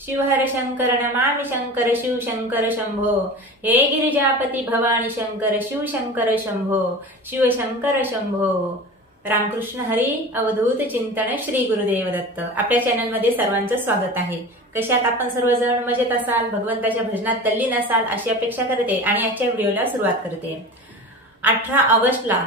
शिवहर शंकर नमामि शंकर शिव शंकर शंभो। हे गिरिजापती भवानी शंकर शिव शंकर शंभो, शिव शंकर शंभो। रामकृष्ण हरी अवधूत चिंतन श्री गुरुदेव दत्त। आपल्या चॅनल मध्ये सर्वांचं स्वागत आहे। कशात आपण सर्वजण मजेत असाल, भगवंताच्या भजनात तल्लीन असाल अशी अपेक्षा करते आणि आजच्या व्हिडिओला सुरुवात करते। 18 ऑगस्टला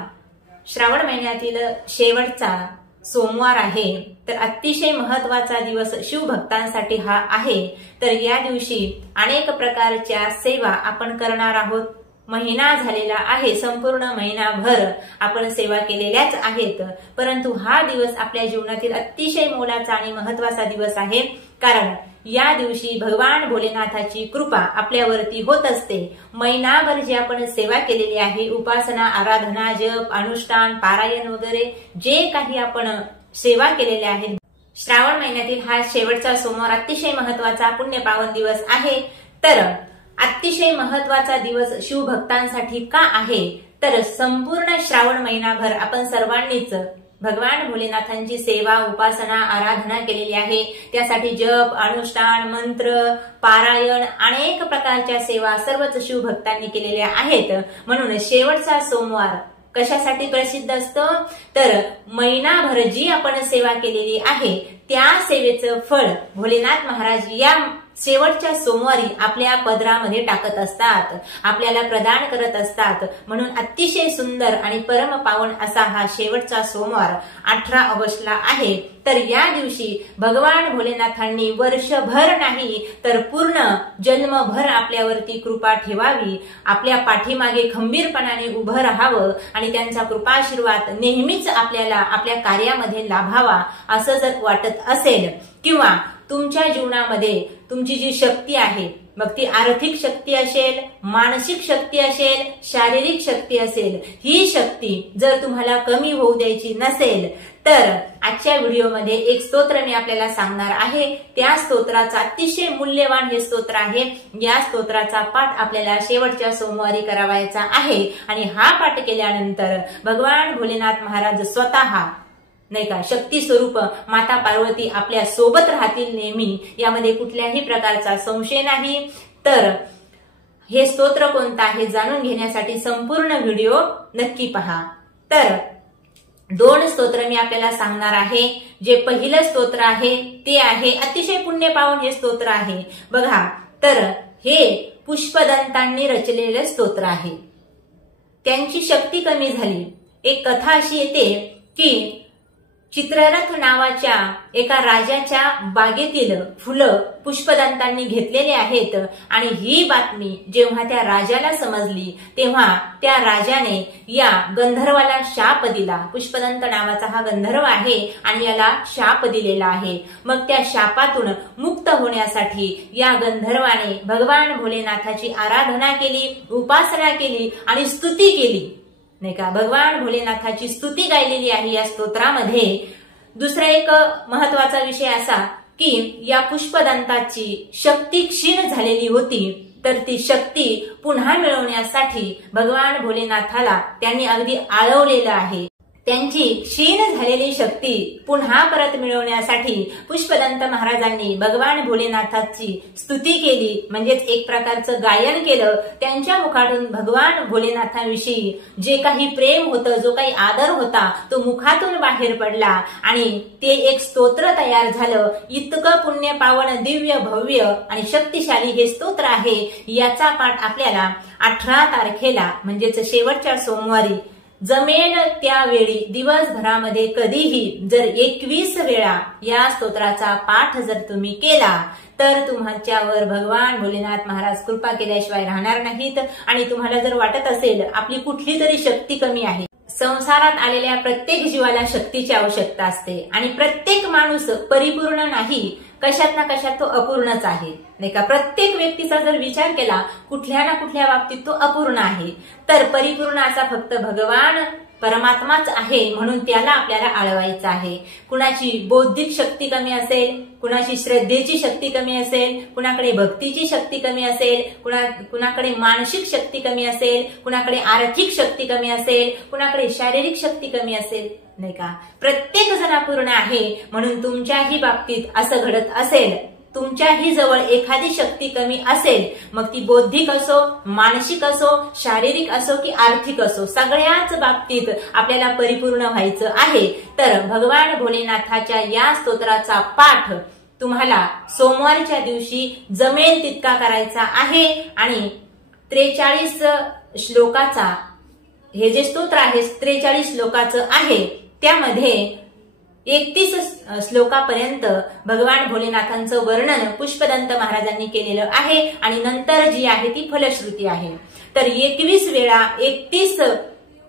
श्रावण महिन्यातील शेवटचा सोमवार आहे, तर अतिशय महत्त्वाचा दिवस शिवभक्तांसाठी हा आहे। तर या दिवशी अनेक प्रकारच्या सेवा आपण करणार आहोत। महिना झालेला आहे, संपूर्ण महिनाभर आपण सेवा केलेल्याच आहेत, परंतु हा दिवस आपल्या जीवनातील अतिशय मोलाचा आणि महत्त्वाचा दिवस आहे। कारण या दिवशी भगवान भोलेनाथाची कृपा आपल्यावरती होत असते। महिनाभर जी आपण सेवा केलेली आहे, उपासना, आराधना, जप, अनुष्ठान, पारायण वगैरे जे काही आपण सेवा केलेल्या आहेत, श्रावण महिन्यातील हा शेवटचा सोमवार अतिशय महत्त्वाचा पुण्य पावन दिवस आहे। तर अतिशय महत्त्वाचा दिवस शिवभक्तांसाठी का आहे, तर संपूर्ण श्रावण महिनाभर आपण सर्वांनीच भगवान भोलेनाथांची सेवा, उपासना, आराधना केलेली आहे। त्यासाठी जप, अनुष्ठान, मंत्र, पारायण अनेक प्रकारच्या सेवा सर्वच शिवभक्तांनी केलेल्या आहेत। म्हणून शेवटचा सोमवार कशासाठी प्रसिद्ध असतो, तर महिनाभर जी आपण सेवा केलेली आहे त्या सेवेचं फळ भोलेनाथ महाराज या शेवटच्या सोमवारी आपल्या पदरामध्ये टाकत असतात, आपल्याला प्रदान करत असतात। म्हणून अतिशय सुंदर आणि परम पावन असा हा शेवटचा सोमवार 18 ऑगस्टला आहे। तर या दिवशी भगवान भोलेनाथांनी वर्षभर नाही तर पूर्ण जन्मभर आपल्यावरती कृपा ठेवावी, आपल्या पाठीमागे खंबीरपणाने उभं राहावं आणि त्यांचा कृपाशीर्वाद नेहमीच आपल्याला आपल्या कार्यामध्ये लाभावा असं जर वाटत असेल, किंवा तुमच्या जीवनामध्ये तुमची जी शक्ती आहे, मग ती आर्थिक शक्ती असेल, मानसिक शक्ती असेल, शारीरिक शक्ती असेल, ही शक्ती जर तुम्हाला कमी होऊ द्यायची नसेल, तर आजच्या व्हिडिओमध्ये एक स्तोत्र मी आपल्याला सांगणार आहे। त्या स्तोत्राचा अतिशय मूल्यवान हे स्तोत्र आहे। या स्तोत्राचा पाठ आपल्याला शेवटच्या सोमवारी करावायचा आहे आणि हा पाठ केल्यानंतर भगवान भोलेनाथ महाराज स्वतः नाही का शक्ती स्वरूप माता पार्वती आपल्या सोबत राहतील नेहमी, यामध्ये कुठल्याही प्रकारचा संशय नाही। तर हे स्तोत्र कोणतं आहे जाणून घेण्यासाठी संपूर्ण व्हिडिओ नक्की पहा। तर 2 स्तोत्र मी आपल्याला सांगणार आहे। जे पहिलं स्तोत्र आहे ते आहे अतिशय पुण्य पावन हे स्तोत्र आहे बघा। तर हे पुष्पदंतांनी रचलेलं स्तोत्र आहे। त्यांची शक्ती कमी झाली। एक कथा अशी येते की चित्ररथ नावाच्या एका राजाच्या बागेतील फुलं पुष्पदंतांनी घेतलेले आहेत आणि ही बातमी जेव्हा त्या राजाला समजली तेव्हा त्या राजाने या गंधर्वाला शाप दिला। पुष्पदंत नावाचा हा गंधर्व आहे आणि याला शाप दिलेला आहे। मग त्या शापातून मुक्त होण्यासाठी या गंधर्वाने भगवान भोलेनाथाची आराधना केली, उपासना केली आणि स्तुती केली, नाही का। भगवान भोलेनाथाची स्तुती गायलेली आहे या स्तोत्रामध्ये। दुसरा एक महत्वाचा विषय असा की या पुष्पदंताची शक्ती क्षीण झालेली होती, तर ती शक्ती पुन्हा मिळवण्यासाठी भगवान भोलेनाथाला त्यांनी अगदी आळवलेलं आहे। त्यांची क्षीण झालेली शक्ती पुन्हा परत मिळवण्यासाठी पुष्पदंत महाराजांनी भगवान भोलेनाथाची स्तुती केली, म्हणजेच एक प्रकारचं गायन केलं। त्यांच्या मुखातून भगवान भोलेनाथांविषयी जे काही प्रेम होतं, जो काही आदर होता, तो मुखातून बाहेर पडला आणि ते एक स्तोत्र तयार झालं। इतकं पुण्य पावन, दिव्य, भव्य आणि शक्तिशाली हे स्तोत्र आहे। याचा पाठ आपल्याला 18 तारखेला म्हणजेच शेवटच्या सोमवारी जमेल त्यावेळी दिवसभरामध्ये कधीही जर 21 वेळा या स्तोत्राचा पाठ जर तुम्ही केला तर तुमच्यावर भगवान भोलेनाथ महाराज कृपा केल्याशिवाय राहणार नाहीत। आणि तुम्हाला जर वाटत असेल आपली कुठली तरी शक्ती कमी आहे, संसारात आलेल्या प्रत्येक जीवाला शक्तीची आवश्यकता असते आणि प्रत्येक माणूस परिपूर्ण नाही, कशात ना कशात तो अपूर्णच आहे, नाही का। प्रत्येक व्यक्तीचा जर विचार केला कुठल्या ना कुठल्या बाबतीत तो अपूर्ण आहे, तर परिपूर्ण असा फक्त भगवान परमात्माच आहे। म्हणून त्याला आपल्याला आळवायचं आहे। कुणाची बौद्धिक शक्ती कमी असेल, कुणाची श्रद्धेची शक्ती कमी असेल, कुणाकडे भक्तीची शक्ती कमी असेल, कुणाकडे मानसिक शक्ती कमी असेल, कुणाकडे आर्थिक शक्ती कमी असेल, कुणाकडे शारीरिक शक्ती कमी असेल, नाही का। प्रत्येक जण अपूर्ण आहे। म्हणून तुमच्याही बाबतीत असं घडत असेल तुमच्याही जवळ एखादी शक्ती कमी असेल, मग ती बौद्धिक असो, मानसिक असो, शारीरिक असो की आर्थिक असो, सगळ्याच बाबतीत आपल्याला परिपूर्ण व्हायचं आहे, तर भगवान भोलेनाथाच्या या स्तोत्राचा पाठ तुम्हाला सोमवारच्या दिवशी जमेल तितका करायचा आहे आणि 43 श्लोकाचा हे जे स्तोत्र आहे 43 श्लोकाचं आहे, त्यामध्ये 31 श्लोकापर्यंत भगवान भोलेनाथांचं वर्णन पुष्पदंत महाराजांनी केलेलं आहे आणि नंतर जी आहे ती फलश्रुती आहे। तर 21 वेळा 31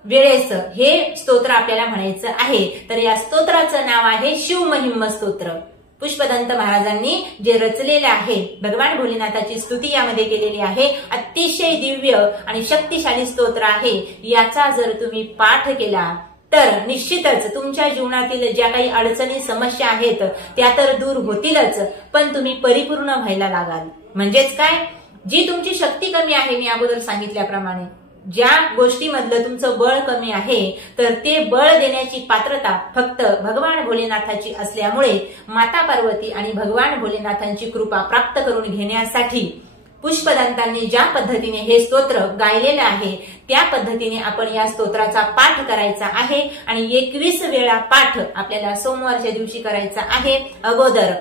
वेळेस हे स्तोत्र आपल्याला म्हणायचं आहे। तर या स्तोत्राचं नाव आहे शिवमहिम स्तोत्र। पुष्पदंत महाराजांनी जे रचलेले आहे, भगवान भोलेनाथाची स्तुती यामध्ये केलेली आहे। अतिशय दिव्य आणि शक्तिशाली स्तोत्र आहे। याचा जर तुम्ही पाठ केला तर निश्चितच तुमच्या जीवनातील ज्या काही अडचणी समस्या आहेत त्या तर दूर होतीलच, पण तुम्ही परिपूर्ण व्हायला लागाल। म्हणजेच काय, जी तुमची शक्ती कमी आहे, मी अगोदर सांगितल्याप्रमाणे ज्या गोष्टीमधलं तुमचं बळ कमी आहे, तर ते बळ देण्याची पात्रता फक्त भगवान भोलेनाथाची असल्यामुळे माता पार्वती आणि भगवान भोलेनाथांची कृपा प्राप्त करून घेण्यासाठी पुष्पदंतांनी ज्या पद्धतीने हे स्तोत्र गायलेलं आहे त्या पद्धतीने आपण या स्तोत्राचा पाठ करायचा आहे आणि 21 वेळा पाठ आपल्याला सोमवारच्या दिवशी करायचा आहे। अगोदर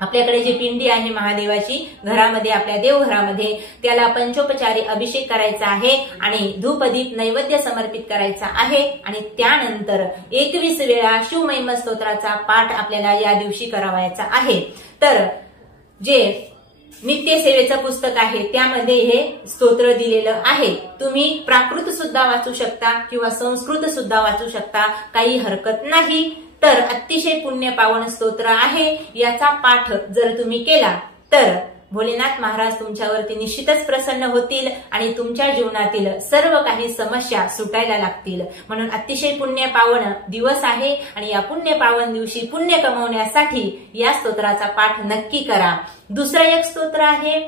आपल्याकडे जी पिंडी आहे महादेवाची घरामध्ये, आपल्या देवघरामध्ये, त्याला पंचोपचारी अभिषेक करायचा आहे आणि धूपदीप नैवेद्य समर्पित करायचा आहे आणि त्यानंतर 21 वेळा शिवमहिम स्तोत्राचा पाठ आपल्याला या दिवशी करावायचा आहे। तर जे नित्यसेवेचं पुस्तक आहे त्यामध्ये हे स्तोत्र दिलेलं आहे। तुम्ही प्राकृत सुद्धा वाचू शकता किंवा संस्कृत सुद्धा वाचू शकता, काही हरकत नाही। तर अतिशय पुण्य पावन स्तोत्र आहे। याचा पाठ जर तुम्ही केला तर भोलेनाथ महाराज तुमच्यावरती निश्चितच प्रसन्न होतील आणि तुमच्या जीवनातील सर्व काही समस्या सुटायला लागतील। म्हणून अतिशय पुण्य पावन दिवस आहे आणि या पुण्य पावन दिवशी पुण्य कमवण्यासाठी या स्तोत्राचा पाठ नक्की करा। दुसरं एक स्तोत्र आहे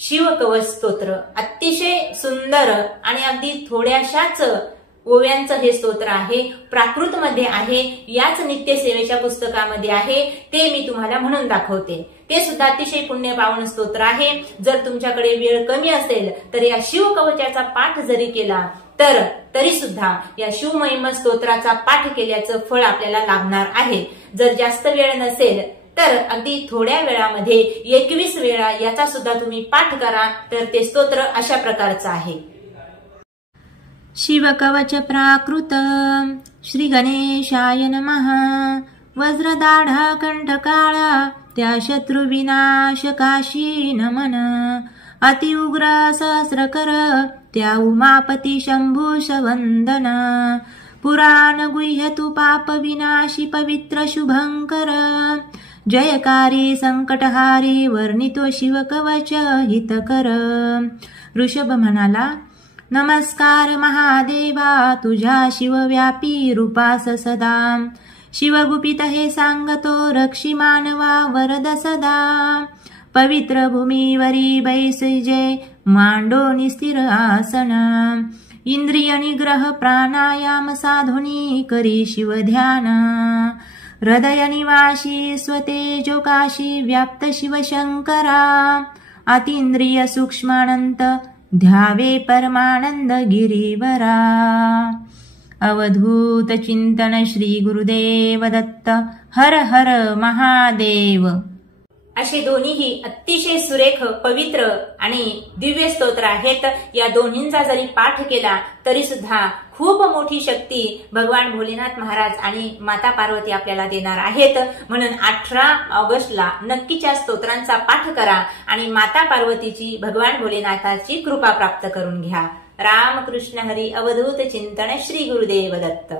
शिवकवच स्तोत्र। अतिशय सुंदर आणि अगदी थोड्याशाच ओव्यांचं हे स्तोत्र आहे, प्राकृत मध्ये आहे, याच नित्यसेवेच्या पुस्तकामध्ये आहे, ते मी तुम्हाला म्हणून दाखवते। ते सुद्धा अतिशय पुण्य पावन स्तोत्र आहे। जर तुमच्याकडे वेळ कमी असेल तर या शिवकवचाचा पाठ जरी केला तर तरी सुद्धा या शिवमहिम स्तोत्राचा पाठ केल्याचं फळ आपल्याला लाभणार आहे। जर जास्त वेळ नसेल तर अगदी थोड्या वेळामध्ये 21 वेळा याचा सुद्धा तुम्ही पाठ करा। तर ते स्तोत्र अशा प्रकारचं आहे। शिवकवच प्राकृत श्री गणेशाय नमः। वज्रदाढा कंठकाळा त्या शत्रुविनाशकाशी नमन। अतिउग्र सहस्रकर त्या उमापती शंभूष वंदन। पुराण गुह्य तु पाप विनाशी पवित्र शुभंकर। जयकारी संकटहारी वर्णितो शिवकवच हितकर। ऋषभ म्हणाला, नमस्कार महादेवा तुझ्या शिवव्यापी रूपास सदा। शिवगुपित हे सांगतो रक्षी मानवा वरद सदा। पवित्र भूमीवरी बैसिजे मांडो निस्थिर आसन। इंद्रिय निग्रह प्राणायाम साधुनी करी शिवध्यान। हृदय निवासी स्वतेजोकाशी व्याप्त शिवशंकरा। अतींद्रिय सूक्ष्मानंत ध्यावे परमानंद गिरीवरा। अवधूत चिंतन श्री गुरुदेव दत्त। हर हर महादेव। असे दोन्हीही अतिशय सुरेख, पवित्र आणि दिव्य स्तोत्र आहेत। या दोन्हींचा जरी पाठ केला तरी सुद्धा खूप मोठी शक्ती भगवान भोलेनाथ महाराज आणि माता पार्वती आपल्याला देणार आहेत। म्हणून 18 ऑगस्टला नक्कीच्या स्तोत्रांचा पाठ करा आणि माता पार्वतीची, भगवान भोलेनाथाची कृपा प्राप्त करून घ्या। राम कृष्ण हरी। अवधूत चिंतन श्री गुरुदेव दत्त।